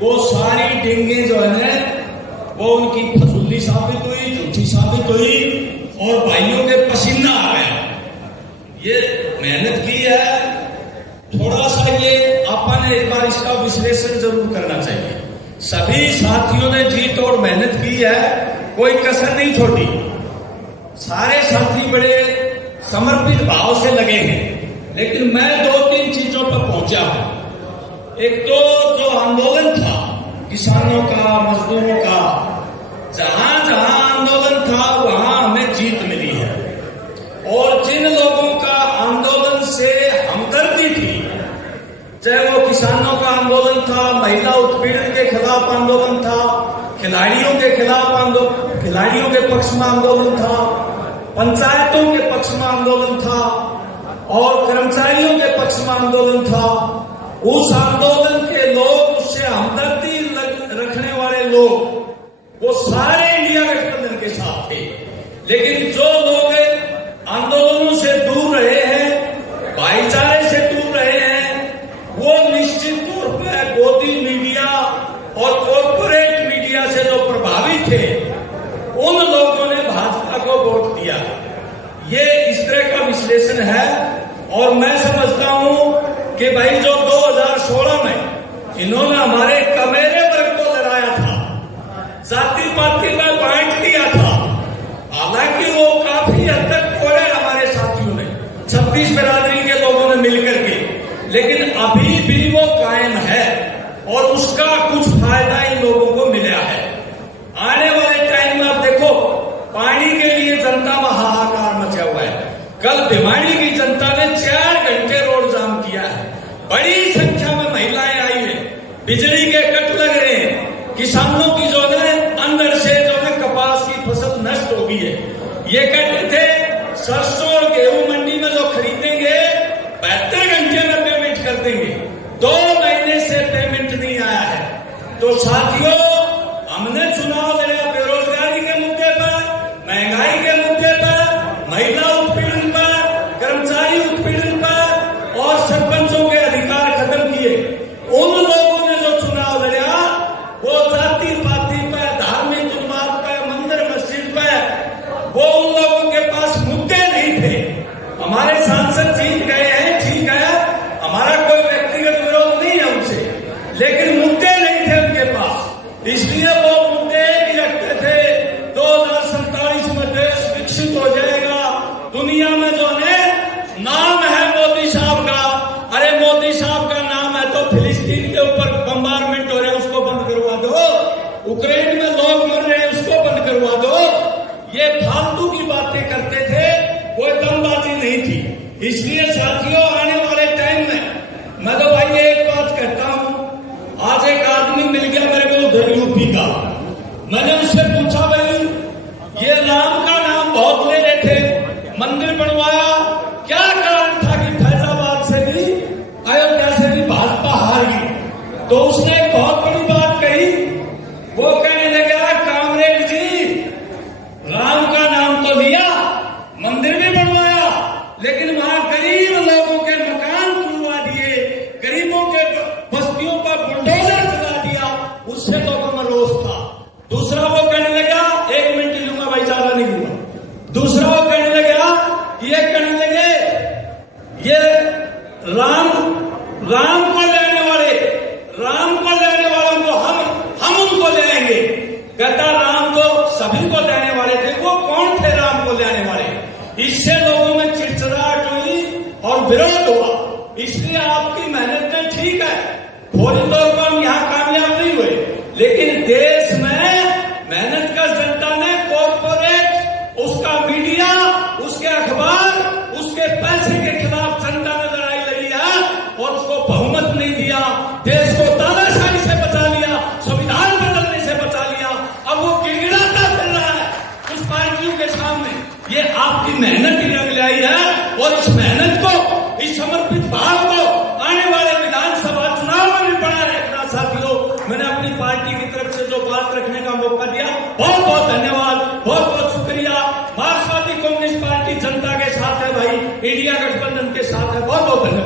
वो सारी डिंगे जो है ना वो उनकी फजूली साबित हुई, झूठी साबित हुई और भाइयों के पसीना आ गया। ये मेहनत की है, थोड़ा सा ये आपने एक बार इसका विश्लेषण जरूर करना चाहिए। सभी साथियों ने जी तोड़ मेहनत की है, कोई कसर नहीं छोड़ी। सारे साथी बड़े समर्पित भाव से लगे हैं, लेकिन मैं 2-3 चीजों पर पहुंचा हूं। एक तो जो आंदोलन था किसानों का, मजदूरों का, जहां जहां आंदोलन था वहां हमें जीत मिली है। और जिन लोगों का आंदोलन से हमदर्दी थी, चाहे वो किसानों का आंदोलन था, महिला उत्पीड़न के खिलाफ आंदोलन था, खिलाड़ियों के खिलाफ आंदोलन, खिलाड़ियों के पक्ष में आंदोलन था, पंचायतों के पक्ष में आंदोलन था और कर्मचारियों के पक्ष में आंदोलन था, उस आंदोलन के लोग, उससे हमदर्दी रखने वाले लोग, वो सारे इंडिया गठबंधन के साथ थे। लेकिन जो लोग आंदोलनों से दूर रहे हैं, भाईचारे से दूर रहे हैं, वो निश्चित तौर पर गोदी मीडिया और कॉर्पोरेट मीडिया से जो प्रभावित थे, उन लोगों ने भाजपा को वोट दिया। ये इस तरह का विश्लेषण है। और मैं समझता हूं कि भाई जो 2016 में इन्होंने हमारे कमेरे वर्ग को लड़ाया था, जाति पाति में बांट दिया था, हालांकि वो काफी हद तक खोले हमारे साथियों ने, 26 बिरादरी के लोगों ने मिलकर के, लेकिन अभी भी वो कायम है और उसका कुछ फायदा इन लोगों को मिला है। आने वाले टाइम में आप देखो, पानी के लिए जनता में हाहाकार मचा हुआ है। कल भिवाड़ी की जनता ने 4 घंटे रोड जाम किया है, बड़ी संख्या में महिलाएं आई है, बिजली के कट लग रहे हैं, किसानों की जो है अंदर से जो है कपास की फसल नष्ट हो गई है। ये कहते थे सरसों और गेहूं मंडी में जो खरीदेंगे 72 घंटे में पेमेंट कर देंगे, 2 महीने से पेमेंट नहीं आया है। तो साथियों, हमने चुनाव लड़ा बेरोजगारी के मुद्दे पर, महंगाई के मुद्दे पर, महिला उत्पीड़न पर, कर्मचारी उत्पीड़न पर और सरपंचों के अधिकार खत्म किए। उन लोगों ने जो चुनाव लड़ा वो जाति पाति पर, धार्मिक उन्माद पर, मंदिर मस्जिद पर, वो उन लोगों के पास मुद्दे नहीं थे। हमारे सांसद जीत गए हैं, ठीक है, हमारा कोई व्यक्तिगत विरोध नहीं है उनसे, लेकिन मुद्दे नहीं थे उनके पास। इसलिए वो मुद्दे भी रखते थे 2047 में देश विकसित हो जाएगा, दुनिया में जो है नाम है मोदी साहब का। अरे मोदी साहब का नाम है तो फिलिस्तीन के ऊपर बम्बारमेंट हो रहे हैं उसको बंद करवा दो, यूक्रेन में लोग मर रहे हैं उसको बंद करवा दो। ये फालतू की बातें करते थे, कोई दमबाजी नहीं थी। इसलिए साथियों, आने वाले टाइम में मैं तो भाई एक बात कहता हूं, आज एक आदमी मिल गया मेरे को उधर यूपी का, मैंने उससे पूछा भाई ये राम का नाम बहुत ले रहे थे, मंदिर बनवाया, क्या कारण था कि फैजाबाद से भी, अयोध्या से भी भाजपा हार गई? तो उसने एक बहुत बड़ी बात कही, वो कहने लगा कामरेड जी, राम का नाम तो लिया, मंदिर भी बनवाया, लेकिन वहां गरीब लोगों के मकान तुड़वा दिए, गरीबों के बस्तियों पर बुलडोजर चला दिया, उससे लोगों में रोष था। दूसरा वो कहने लगा, 1 मिनट लूंगा भाई, ज्यादा नहीं लूंगा। दूसरा वो कहने लगा, ये कहने लगे ये राम को लेने वालों को हम उनको ले आएंगे। कहता राम तो सभी को लेने वाले थे, वो कौन थे राम को लेने वाले? इससे लोगों में चिड़चिड़ाहट हुई और विरोध हुआ। इसलिए आपकी मेहनत में ठीक है, फौरी तौर पर हम यहाँ कामयाब नहीं हुए, लेकिन देश में मेहनत का जनता ने, कॉर्पोरेट, उसका मीडिया, उसके अखबार, उसके पैसे के खिलाफ जनता ने लड़ाई लड़ी है और उसको बहुमत नहीं दिया, देश को तानाशाही से बचा लिया, संविधान बदलने से बचा लिया। अब वो गिड़गिड़ाता फिर रहा है कुछ पार्टियों के सामने। ये आपकी मेहनत ही रंग लाई है और इस मेहनत को, इस समर्पित भाव को आने वाले विधानसभा चुनाव में भी बना रखना। साथियों, मैंने अपनी पार्टी की तरफ से जो बात रखने का मौका दिया, बहुत बहुत धन्यवाद, बहुत बहुत शुक्रिया। मार्क्सवादी कम्युनिस्ट पार्टी जनता के साथ है भाई, इंडिया गठबंधन के साथ है। बहुत बहुत धन्यवाद।